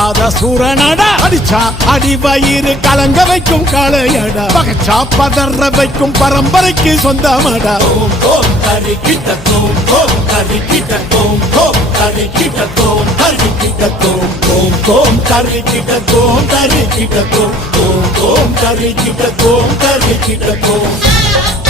அடங்காத சூரனடா அடிச்சா அடி வயிறு கலங்க வைக்கும் காளையடா பகச்சா பதற வைக்கும் பரம்பரைக்கு சொந்தமடா தோம் தோம் தரிக்கிட்ட தோம் தோம் தரிக்கிட்ட தோம் தோம் தரிக்கிட்ட தோம் தரிக்கிட்ட தோம் தோம் தோம் தரிக்கிட்ட தோம் தரிக்கிட்ட தோம் தோம் தோம் தரிக்கிட்ட தோம் தரிக்கிட்ட தோம்